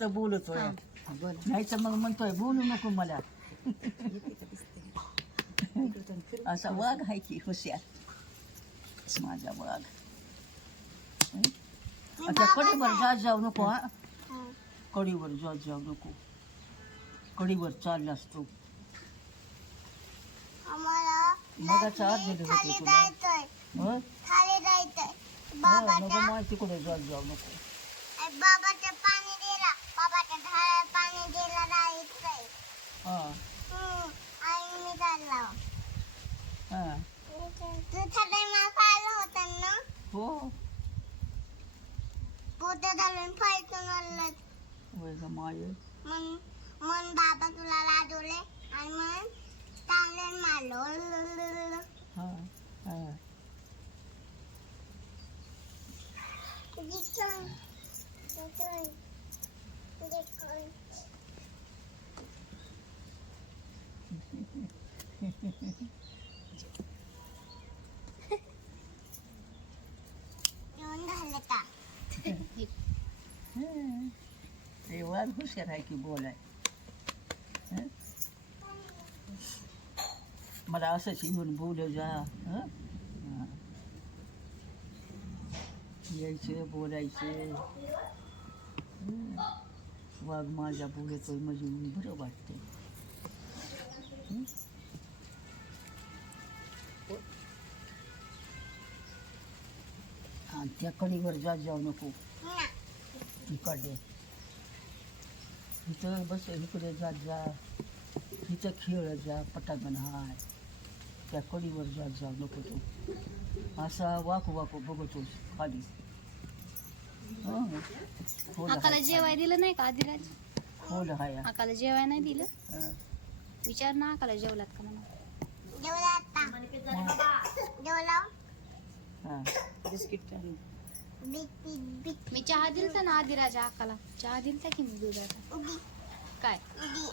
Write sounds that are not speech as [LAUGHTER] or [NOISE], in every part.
जास्त बोलतोय नाहीतर मग म्हणतोय बोलू नको मला असा वाघ आहे की हुशियार माझा वाघ कडीवर जा जाऊ नको हा कडीवर जा जाऊ नको कडीवर चालला असतो मगाचा आत निघत होते तुला माहिती कुठे जात जाऊ नको 他的妈快乐的呢？哦。不知道人快乐的了。为什么呀？们们爸爸就拉拉住嘞，俺们大人马罗了了了了。嗯嗯。你看，你看，你看。[LAUGHS] [LAUGHS] वाग हुशार आहे कि बोलाय मला असं शिवून बोल जा ह्यायच बोलायचं वाघ माझ्या बोलायचोय म्हणजे बरं वाटत त्या कडीवर जा जाऊ नको इकडे इथं बस इकडे जात जा इथं खेळ जा पटागण हाय त्या कडीवर जा जाऊ नको तो असा वाकू वाकू बघतो खाली आकाला जेवाय दिलं नाही का आदिराज हो हाय आकाला जेवाय नाही दिलं विचार ना आकाला जेवलात का म्हणून जेवला बिस्किट हाँ, चाहिए मैं चाह दिल तो ना दे रहा जा कला चाह दिल तक ही मिल रहा था काय दी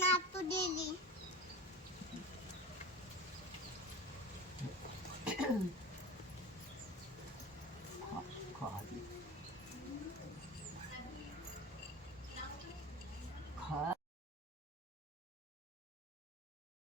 Not to Delhi.